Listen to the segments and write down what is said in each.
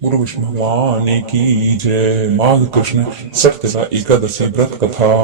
गुरु विष्णु भगवान की जय। माघ कृष्ण सप्तला एकादशी व्रत कथा।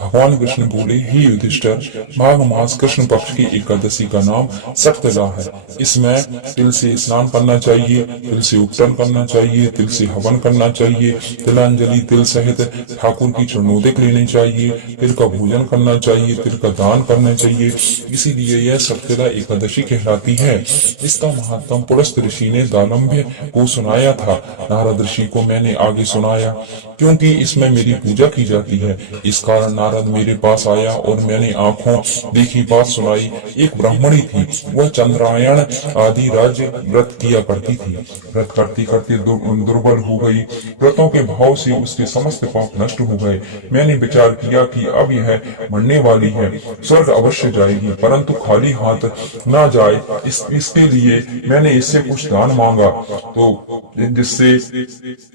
भगवान कृष्ण बोले, हे युधिष्ठिर, माघ मास कृष्ण पक्ष की एकादशी का नाम सप्तला है। इसमें तिल से स्नान करना चाहिए, तिल से उपटन करना चाहिए, तिल से हवन करना चाहिए, तिलांजलि तिल सहित ठाकुर की चरणोदक लेनी चाहिए, तिल का भोजन करना चाहिए, तिल का दान करना चाहिए। इसीलिए यह सप्तला एकादशी कहलाती है। इसका महात्म पुलस्त ऋषि ने दालम्भ्य को सुनाया था। नारद ऋषि को मैंने आगे सुनाया, क्योंकि इसमें मेरी पूजा की जाती है। इस कारण नारद मेरे पास आया और मैंने आंखों देखी बात सुनाई। एक ब्राह्मणी थी, वह चंद्रायण आदि राज्य व्रत किया करती थी। व्रत करती करती दुर्बल हो गई। व्रतों के भाव से उसके समस्त पाप नष्ट हो गए। मैंने विचार किया कि अब यह मरने वाली है, स्वर्ग अवश्य जाएगी, परंतु खाली हाथ ना जाए, इसके लिए मैंने इससे कुछ दान मांगा, तो जिससे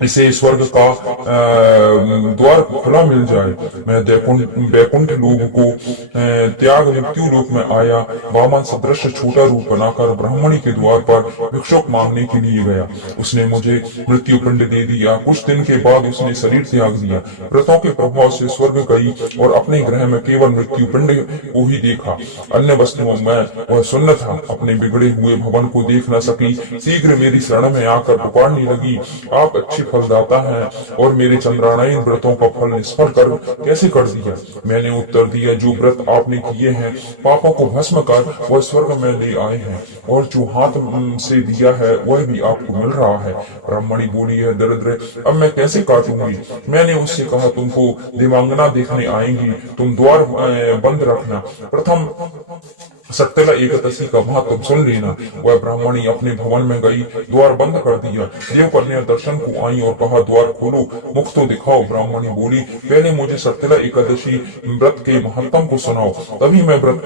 इसे स्वर्ग का द्वार खुला मिल जाए। मैं वैकुंठ लोक को त्याग मृत्यु लोक में आया। वामन सदृश छोटा रूप बनाकर ब्राह्मणी के द्वार पर भिक्षुक मांगने के लिए गया। उसने मुझे मृत्यु पिंड दे दिया। कुछ दिन के बाद उसने शरीर त्याग दिया। व्रतों के प्रभाव से स्वर्ग गई और अपने ग्रह में केवल मृत्यु पिंड को ही देखा। अन्य वस्तुओं में वह सुन्न था। अपने बिगड़े हुए भवन को देख न सकी। शीघ्र मेरी शरण में आकर पुकारने लगी, आप अच्छे फलदाता हैं और मेरे चंद्रायण व्रतों का फल निष्फल कर कैसे कर दिया। मैंने उत्तर दिया, जो व्रत आपने किए हैं पापों को भस्म कर वह स्वर्ग में ले आए हैं, और जो हाथ से दिया है वह भी आपको मिल रहा है। ब्राह्मणी बोली, है दरिद्र, अब मैं कैसे काटूंगी। मैंने उससे कहा, तुमको देवांगना देखने आएंगी, तुम द्वार बंद रखना। प्रथम सप्तला एकादशी का महत्व सुन लेना। वह ब्राह्मणी अपने भवन में गई, द्वार बंद कर दिया। देव कन्या दर्शन को आई और कहा, द्वार खोलो, मुख तो दिखाओ। ब्राह्मणी बोली, पहले मुझे सप्तला एकादशी व्रत के महत्व को सुनाओ, तभी मैं व्रत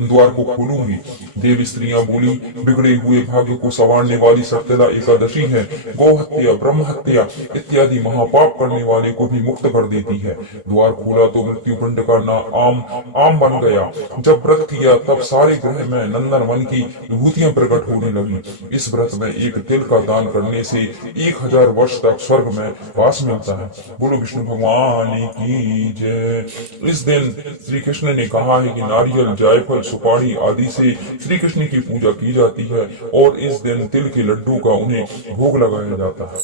द्वार को खोलूंगी। देव स्त्रियां बोली, बिगड़े हुए भाग्य को संवारने वाली सप्तला एकादशी है। गौ हत्या, ब्रह्म हत्या इत्यादि महापाप करने वाले को भी मुक्त कर देती है। द्वार खोला तो मृत्यु पिंड का आम बन गया। जब व्रत किया तब सारे ग्रह में नंदन वन की विभूतियां प्रकट होने लगी। इस व्रत में एक तिल का दान करने से 1000 वर्ष तक स्वर्ग में वास मिलता है। बोलो विष्णु भगवान की जय। इस दिन श्री कृष्ण ने कहा है कि नारियल, जायफल, सुपारी आदि से श्री कृष्ण की पूजा की जाती है और इस दिन तिल के लड्डू का उन्हें भोग लगाया जाता है।